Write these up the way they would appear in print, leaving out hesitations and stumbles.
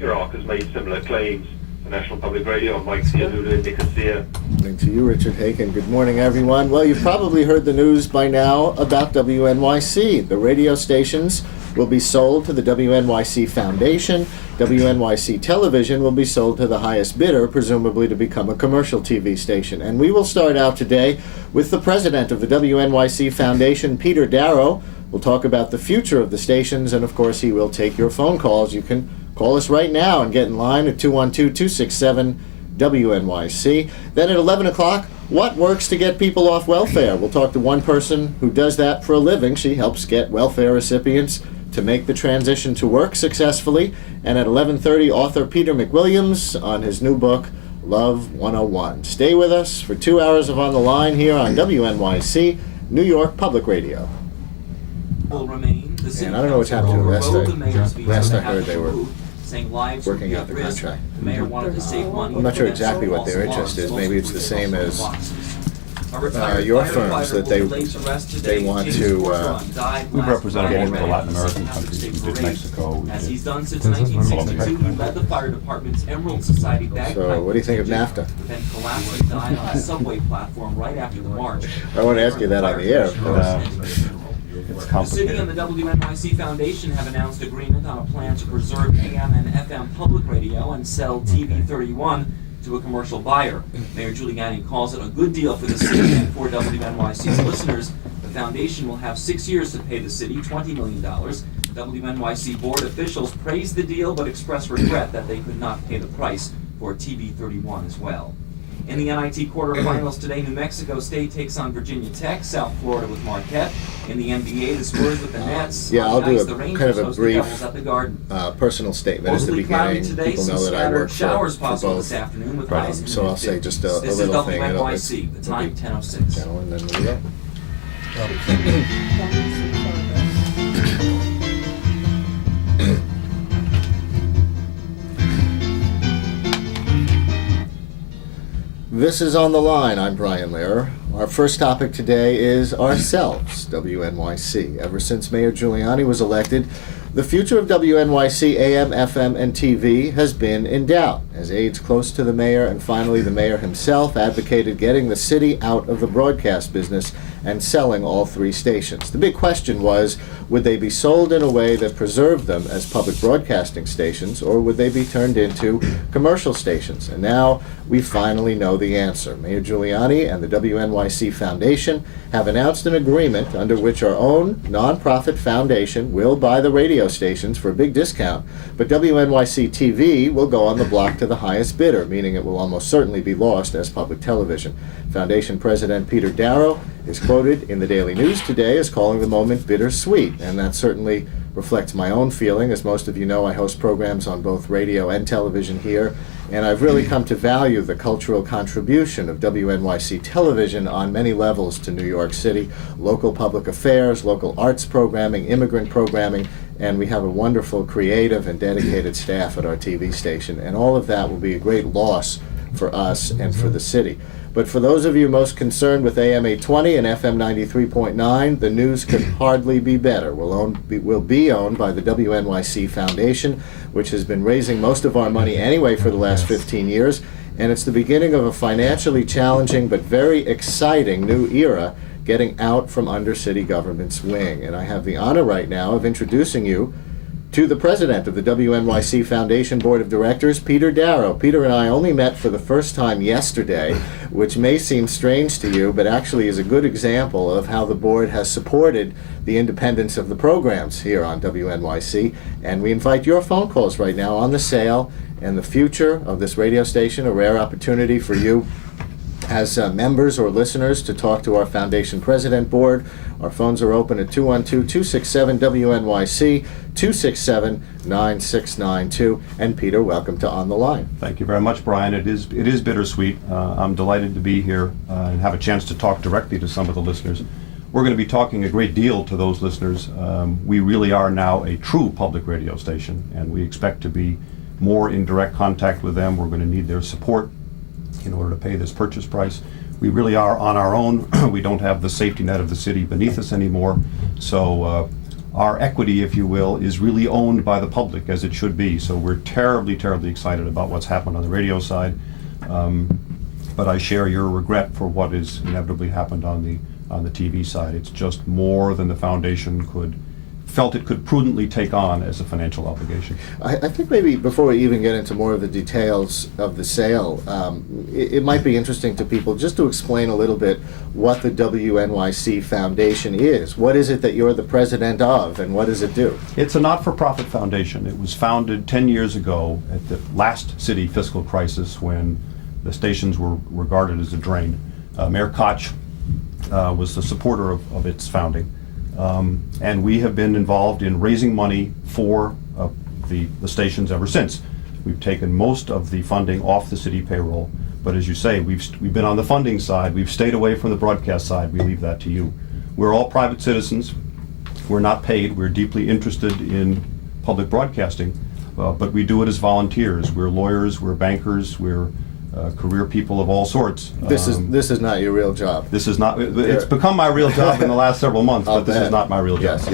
Iraq has made similar claims to National Public Radio. I'm Mike Cialula in Nicosia. Good morning to you, Richard Haken. Good morning, everyone. Well, you've probably heard the news by now about WNYC. The radio stations will be sold to the WNYC Foundation. WNYC Television will be sold to the highest bidder, presumably to become a commercial TV station. And we will start out today with the president of the WNYC Foundation, Peter Darrow. We'll talk about the future of the stations, and of course he will take your phone calls. You can call us right now and get in line at 212-267-WNYC. Then at 11 o'clock, what works to get people off welfare? We'll talk to one person who does that for a living. She helps get welfare recipients to make the transition to work successfully. And at 11:30, author Peter McWilliams on his new book, Love 101. Stay with us for 2 hours of On the Line here on WNYC, New York Public Radio. And I don't know what's happened to the rest. Last I heard they were working out the contract. I'm not sure exactly what their interest is. Maybe it's the same as your firms, that they want to We've represented all of the Latin American countries. We did Mexico. We As he's did done since 1962, he led the fire department's Emerald Society bagpipe. So what do you think of NAFTA? Then collapsed and died on a subway platform right after the march. I want to ask you that on the air, of course. It's The city and complicated. the WNYC Foundation have announced agreement on a plan to preserve AM and FM public radio and sell TV 31 to a commercial buyer. Mayor Giuliani calls it a good deal for the city and for WNYC's listeners. The foundation will have 6 years to pay the city $20 million. WNYC board officials praised the deal but expressed regret that they could not pay the price for TV 31 as well. In the NIT quarterfinals today, New Mexico State takes on Virginia Tech, South Florida with Marquette. In the NBA, the Spurs with the Nets. Yeah, I'll do the a Rangers kind of a host the brief Devils at the Garden. personal statement at the Mostly cloudy beginning. today, People some know that I scattered work showers for possible both. this afternoon with Right. highs in So the I'll say mid-50s. just a This little is thing. WNYC, the time 10:06. Gentlemen, then we go. This is On the Line. I'm Brian Lehrer. Our first topic today is ourselves, WNYC. Ever since Mayor Giuliani was elected, the future of WNYC AM, FM, and TV has been in doubt, as aides close to the mayor and finally the mayor himself advocated getting the city out of the broadcast business and selling all three stations. The big question was, would they be sold in a way that preserved them as public broadcasting stations, or would they be turned into commercial stations? And now we finally know the answer. Mayor Giuliani and the WNYC Foundation have announced an agreement under which our own nonprofit foundation will buy the radio stations for a big discount, but WNYC TV will go on the block to the highest bidder, meaning it will almost certainly be lost as public television. Foundation President Peter Darrow is quoted in the Daily News today as calling the moment bittersweet, and that certainly reflects my own feeling. As most of you know, I host programs on both radio and television here, and I've really come to value the cultural contribution of WNYC television on many levels to New York City: local public affairs, local arts programming, immigrant programming, and we have a wonderful, creative, and dedicated staff at our TV station, and all of that will be a great loss for us and for the city. But for those of you most concerned with AM 820 and FM 93.9, the news could hardly be better. We'll be owned by the WNYC Foundation, which has been raising most of our money anyway for the last 15 years, and it's the beginning of a financially challenging but very exciting new era getting out from under city government's wing. And I have the honor right now of introducing you to the president of the WNYC Foundation Board of Directors, Peter Darrow. Peter and I only met for the first time yesterday, which may seem strange to you, but actually is a good example of how the board has supported the independence of the programs here on WNYC. And we invite your phone calls right now on the sale and the future of this radio station, a rare opportunity for you as members or listeners to talk to our Foundation President Board. Our phones are open at 212-267-WNYC, 267-9692. And Peter, welcome to On the Line. Thank you very much, Brian. It is bittersweet. I'm delighted to be here and have a chance to talk directly to some of the listeners. We're going to be talking a great deal to those listeners. We really are now a true public radio station, and we expect to be more in direct contact with them. We're going to need their support in order to pay this purchase price. We really are on our own. We don't have the safety net of the city beneath us anymore. So our equity, if you will, is really owned by the public, as it should be. So we're terribly, terribly excited about what's happened on the radio side. But I share your regret for what has inevitably happened on the TV side. It's just more than the foundation felt it could prudently take on as a financial obligation. I think maybe before we even get into more of the details of the sale, it might be interesting to people just to explain a little bit what the WNYC Foundation is. What is it that you're the president of, and what does it do? It's a not-for-profit foundation. It was founded 10 years ago at the last city fiscal crisis when the stations were regarded as a drain. Mayor Koch was the supporter of its founding. And we have been involved in raising money for the stations ever since. We've taken most of the funding off the city payroll, but as you say, we've been on the funding side. We've stayed away from the broadcast side. We leave that to you. We're all private citizens. We're not paid. We're deeply interested in public broadcasting, but we do it as volunteers. We're lawyers. We're bankers. We're career people of all sorts. This is not your real job. This is not. It's become my real job in the last several months, but this is not my real job. Yes,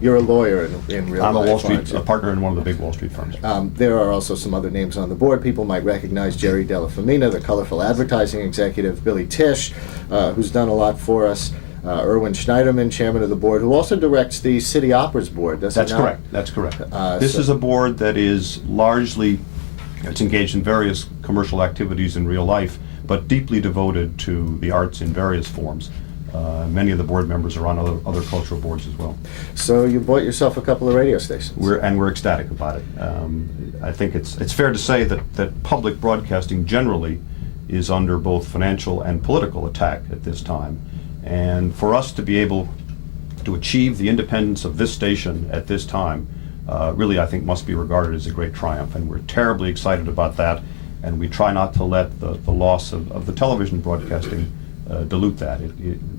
you're a lawyer in real life. I'm a Wall Street partner in one of the big Wall Street firms. There are also some other names on the board. People might recognize Jerry Della Femina, the colorful advertising executive, Billy Tisch, who's done a lot for us. Erwin Schneiderman, chairman of the board, who also directs the City Opera's board. Does he not? Correct. That's correct. This is a board that is largely. It's engaged in various commercial activities in real life, but deeply devoted to the arts in various forms. Many of the board members are on other cultural boards as well. So you bought yourself a couple of radio stations. We're ecstatic about it. I think it's fair to say that public broadcasting generally is under both financial and political attack at this time. And for us to be able to achieve the independence of this station at this time really, I think, must be regarded as a great triumph, and we're terribly excited about that, and we try not to let the loss of the television broadcasting dilute that.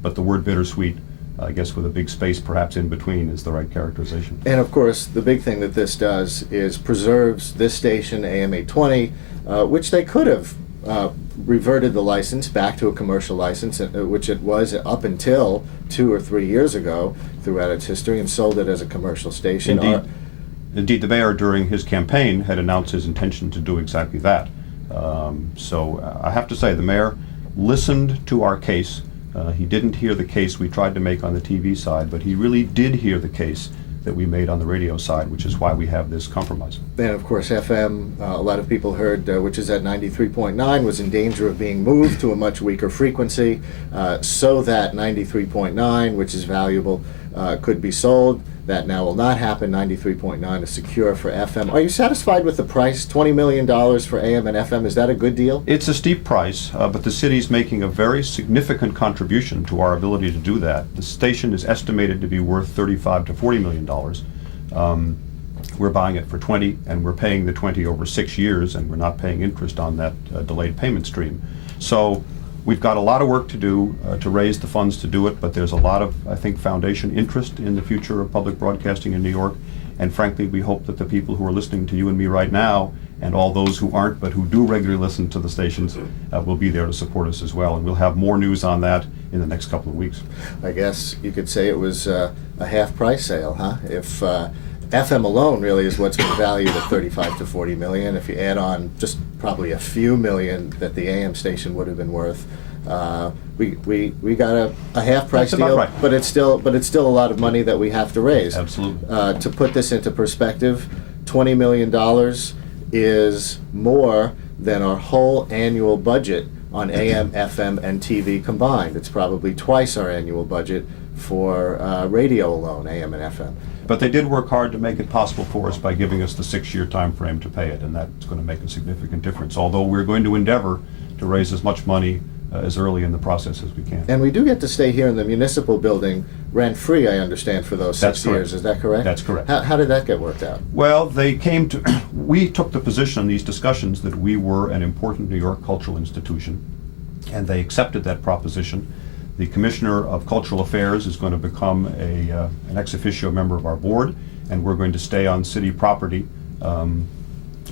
But the word bittersweet, I guess with a big space perhaps in between, is the right characterization. And of course, the big thing that this does is preserves this station, AM 820, which they could have reverted the license back to a commercial license, which it was up until 2 or 3 years ago throughout its history, and sold it as a commercial station. Indeed, the mayor during his campaign had announced his intention to do exactly that. So I have to say, the mayor listened to our case. He didn't hear the case we tried to make on the TV side, but he really did hear the case that we made on the radio side, which is why we have this compromise. And of course, FM, a lot of people heard, which is at 93.9, was in danger of being moved to a much weaker frequency, so that 93.9, which is valuable, could be sold. That now will not happen. 93.9 is secure for FM. Are you satisfied with the price? $20 million for AM and FM, is that a good deal? It's a steep price, but the city's making a very significant contribution to our ability to do that. The station is estimated to be worth $35 to $40 million. We're buying it for 20, and we're paying the 20 over 6 years, and we're not paying interest on that delayed payment stream. So we've got a lot of work to do to raise the funds to do it, but there's a lot of, I think, foundation interest in the future of public broadcasting in New York. And frankly, we hope that the people who are listening to you and me right now, and all those who aren't but who do regularly listen to the stations, will be there to support us as well. And we'll have more news on that in the next couple of weeks. I guess you could say it was a half-price sale, huh? If FM alone really is what's been valued at 35 to 40 million. If you add on just probably a few million that the AM station would have been worth, we got a half price deal, right. but it's still a lot of money that we have to raise. Absolutely. To put this into perspective, $20 million is more than our whole annual budget on AM, FM, and TV combined. It's probably twice our annual budget for radio alone, AM and FM. But they did work hard to make it possible for us by giving us the 6-year time frame to pay it, and that's going to make a significant difference, although we're going to endeavor to raise as much money as early in the process as we can. And we do get to stay here in the Municipal building rent-free, I understand, for those 6 years. Is that correct? That's correct. How did that get worked out? Well, we took the position in these discussions that we were an important New York cultural institution, and they accepted that proposition. The Commissioner of Cultural Affairs is going to become an ex officio member of our board, and we're going to stay on city property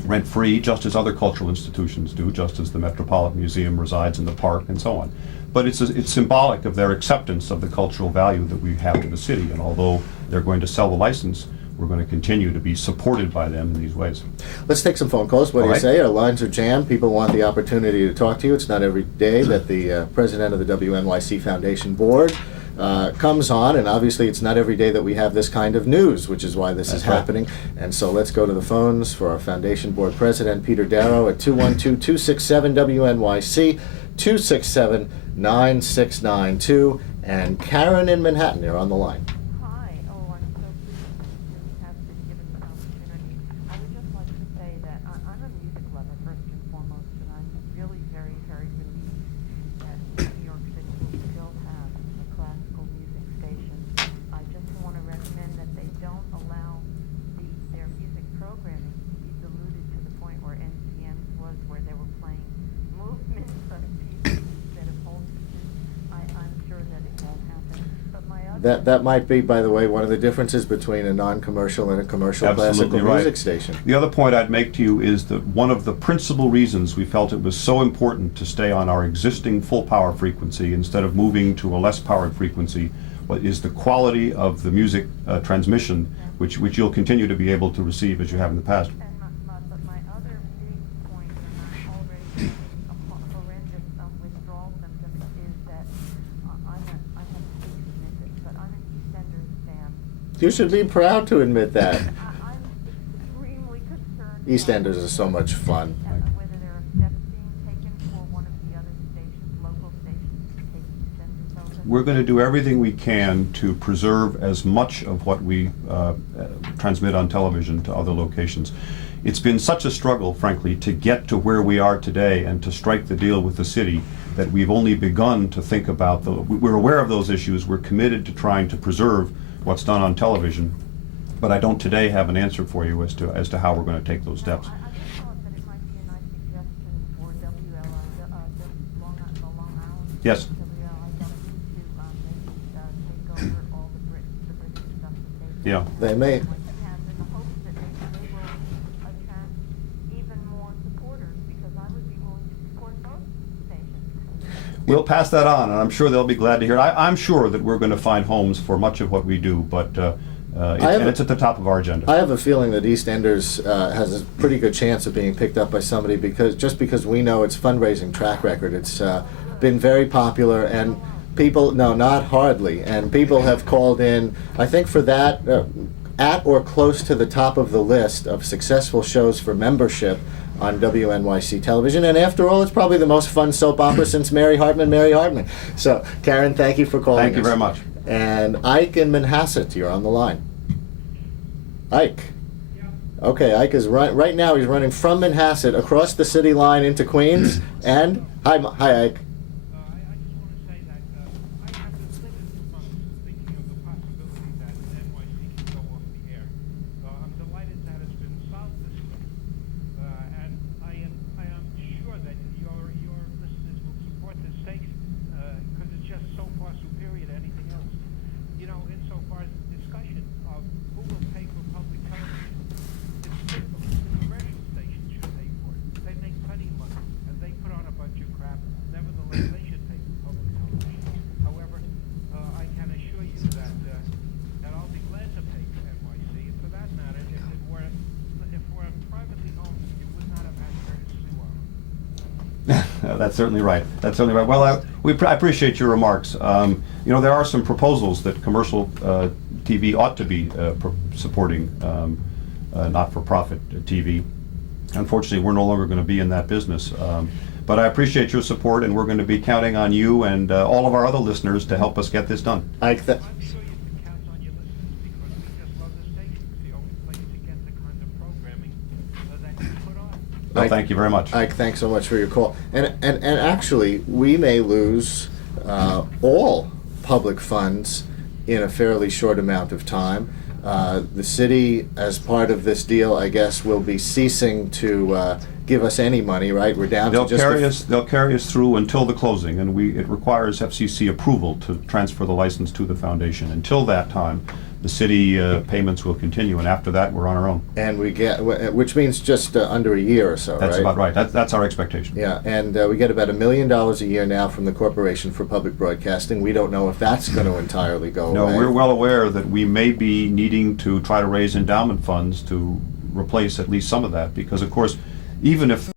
rent-free, just as other cultural institutions do, just as the Metropolitan Museum resides in the park and so on. But it's symbolic of their acceptance of the cultural value that we have to the city, and although they're going to sell the license, we're going to continue to be supported by them in these ways. Let's take some phone calls. What do All you right. say? Our lines are jammed. People want the opportunity to talk to you. It's not every day that the president of the WNYC Foundation Board comes on, and obviously it's not every day that we have this kind of news, which is why this is That's right. happening. And so let's go to the phones for our Foundation Board President, Peter Darrow, at 212-267-WNYC, 267-9692, and Karen in Manhattan, you're on the line. Hi. Oh, I'm so pleased to have been given the opportunity. I would just like to say that I'm a music lover first and foremost, and I'm really very, very relieved that New York City will still have a classical music station. I just want to recommend that they don't allow their music programming to be diluted to the point where NCMs was, where they were playing movements of pieces instead of whole pieces. I'm sure that it won't happen. But my other That might be, by the way, one of the differences between a non-commercial and a commercial Absolutely classical right. music station. The other point I'd make to you is that one of the principal reasons we felt it was so important to stay on our existing full power frequency instead of moving to a less powered frequency is the quality of the music transmission, which you'll continue to be able to receive as you have in the past. And but my other big point, and I'm already having a horrendous withdrawal symptoms, is that I have to admit this, but I'm an EastEnders fan. You should be proud to admit that. I'm extremely concerned. EastEnders is so much fun. Whether there are steps being taken for one of the other stations, local stations, to take EastEnders over. We're going to do everything we can to preserve as much of what we transmit on television to other locations. It's been such a struggle, frankly, to get to where we are today and to strike the deal with the city that we've only begun to think about. We're aware of those issues. We're committed to trying to preserve what's done on television, but I don't today have an answer for you as to how we're going to take those steps. I just thought that it might be a nice suggestion for the Long Island. Yes. WLIW to maybe take over all the British stuff that they Yeah. They may. have, in the hopes that maybe they will attract even more supporters, because I would be willing to support both stations. We'll pass that on, and I'm sure they'll be glad to hear it. I'm sure that we're going to find homes for much of what we do, but it's at the top of our agenda. I have a feeling that EastEnders has a pretty good chance of being picked up by somebody because we know its fundraising track record. It's been very popular, and people, no, not hardly, and people have called in, I think for that, at or close to the top of the list of successful shows for membership on WNYC television. And after all, it's probably the most fun soap opera since Mary Hartman. So, Karen, thank you for calling Thank you us. very much. And Ike in Manhasset, you're on the line. Ike. Okay, Ike is right now. He's running from Manhasset across the city line into Queens. And hi, Ike. I just want to say that I have this limited funds thinking of the possibility that NYC can go off the air. I'm delighted that it's been solved this way, and I am sure that your listeners will support this station because it's just so far superior to anything else. You know, insofar as the discussion of who will pay for public television, it's simple. The commercial stations should pay for it. They make plenty of money, and they put on a bunch of crap. Nevertheless, they should pay for public television. However, I can assure you that I'll be glad to pay for NYC. And for that matter, if it were privately owned, you would not have had Curtis sue on. That's certainly right. That's certainly right. Well, I appreciate your remarks. There are some proposals that commercial TV ought to be supporting not-for-profit TV. Unfortunately, we're no longer going to be in that business. But I appreciate your support, and we're going to be counting on you and all of our other listeners to help us get this done. Ike, I'm sure you can count on your listeners because we just love the station. It's the only place to get the kind of programming that you put on. Well, thank you very much. Ike, thanks so much for your call. And actually, we may lose all public funds in a fairly short amount of time. The city, as part of this deal, I guess, will be ceasing to give us any money, right? We're down They'll to just they'll carry us through until the closing, and it requires FCC approval to transfer the license to the foundation. Until that time, the city payments will continue, and after that, we're on our own. And we get, which means just under a year or so, That's right? about right. That's our expectation. Yeah, and we get about $1 million a year now from the Corporation for Public Broadcasting. We don't know if that's going to entirely go No, away. we're well aware that we may be needing to try to raise endowment funds to replace at least some of that, because of course, even if